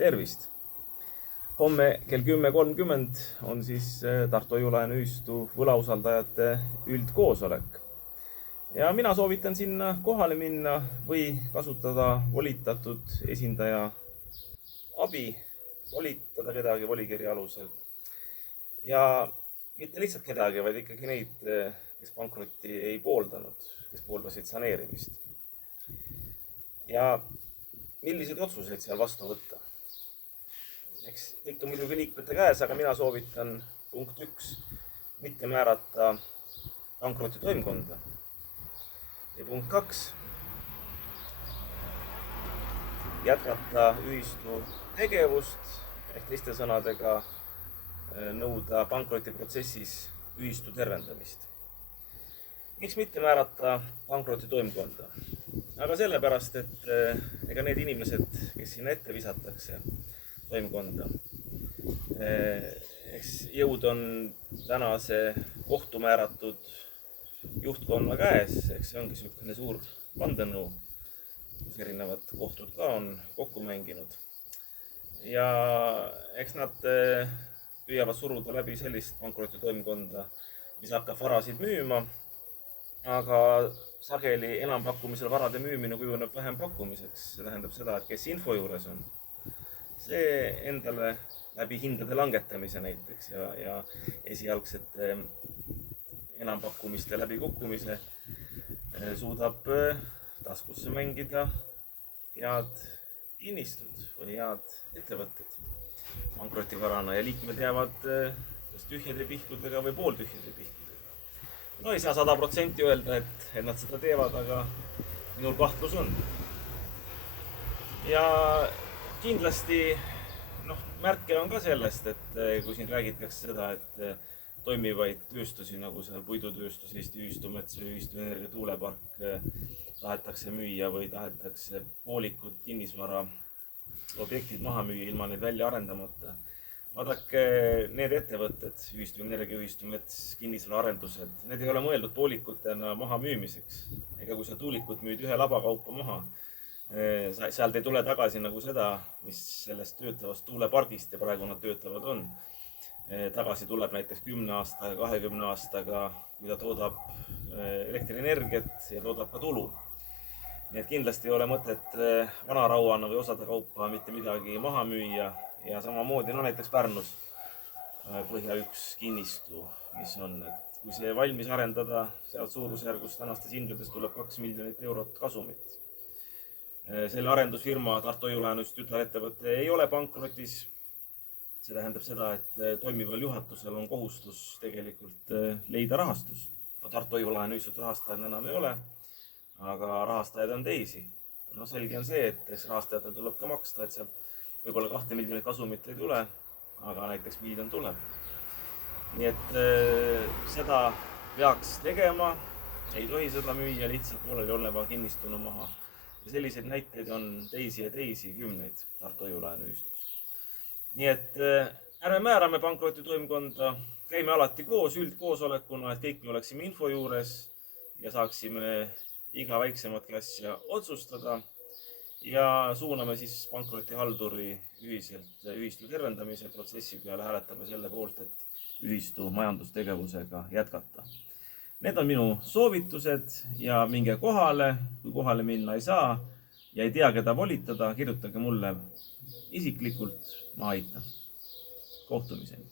Tervist! Homme kell 10.30 on siis Tartu Hoiu-laenuühistu võlausaldajate üldkoosolek. Ja mina soovitan sinna kohale minna või kasutada volitatud esindaja abi, volitada kedagi volikirja alusel. Ja mitte lihtsalt kedagi, vaid ikkagi neid, kes pankrotti ei pooldanud, kes pooldasid saneerimist. Ja milliseid otsuseid seal vastu võtta? Eks kõik on muidugi liikmete käes, aga mina soovitan punkt 1, mitte määrata pankroti toimkonda. Ja punkt 2, jätkata ühistu tegevust ehk teiste sõnadega nõuda pankrotiprotsessis ühistu tervendamist. Miks mitte määrata pankroti toimkonda? Aga sellepärast, et ega need inimesed, kes sinna ette visatakse toimkonda, eks jõud on tänase kohtu määratud juhtkonna käes, eks see ongi selline suur vandenõu, kus erinevad kohtud ka on kokku mänginud. Ja eks nad püüavad suruda läbi sellist pankroti toimkonda, mis hakkab varasid müüma, aga sageli enampakkumisel varade müümine kujuneb vähem pakkumiseks. See tähendab seda, et kes info juures on, see endale läbi hindade langetamise näiteks ja esialgsete enampakkumiste läbi kukkumise suudab taskusse mängida head kinnistud või head ettevõtted pankrotivarana ja liikmed jäävad kas tühjade pihtudega või pooltühjade pihtudega. No ei saa 100% öelda, et nad seda teevad, aga minul kahtlus on. Ja kindlasti märke on ka sellest, et kui siin räägitakse seda, et toimivaid tööstusi nagu seal puidutööstus, Eesti Ühistu Mets või Ühistu Energia tuulepark tahetakse müüa või tahetakse poolikud kinnisvara objektid maha müüa ilma neid välja arendamata. Vaadake, need ettevõtted, Ühistu Energia, Ühistu Mets, kinnisvaraarendused, need ei ole mõeldud poolikutena maha müümiseks. Ega kui sa tuulikut müüd ühe laba kaupa maha, sealt ei tule tagasi nagu seda, mis sellest töötavast tuulepargist ja praegu nad töötavad on. Tagasi tuleb näiteks 10 aastaga, 20 aastaga, kui ta toodab elektrienergiat ja toodab ka tulu. Nii et kindlasti ei ole mõtet vanarauana või osade kaupa mitte midagi maha müüa. Ja samamoodi, näiteks Pärnus Põhja 1 kinnistu, mis on, et kui see valmis arendada, sealt suurusjärgus tänastes hindades tuleb 2 miljonit eurot kasumit. Selle arendusfirma Tartu Hoiu-laenuühistu tütarettevõte ei ole pankrotis. See tähendab seda, et toimival juhatusel on kohustus tegelikult leida rahastus. Tartu Hoiu-laenuühistu rahastajad enam ei ole, aga rahastajaid on teisi. Selge on see, et rahastajatel tuleb ka maksta, et sealt võib-olla 2 miljonit kasumit ei tule, aga näiteks miljon tuleb. Nii et seda peaks tegema, ei tohi seda müüa lihtsalt pooleli oleva kinnistuna maha. Ja selliseid näiteid on teisi ja teisi kümneid Tartu Hoiu-laenuühistus. Nii et ärme määrame pankroti toimkonda, käime alati koos üldkoosolekuna, et kõik me oleksime info juures ja saaksime iga väiksematki asja otsustada ja suuname siis pankrotihalduri ühiselt ühistu tervendamise protsessi peale, hääletame selle poolt, et ühistu majandustegevusega jätkata. Need on minu soovitused ja minge kohale, kui kohale minna ei saa ja ei tea, keda volitada, kirjutage mulle isiklikult, ma aitan. Kohtumiseni!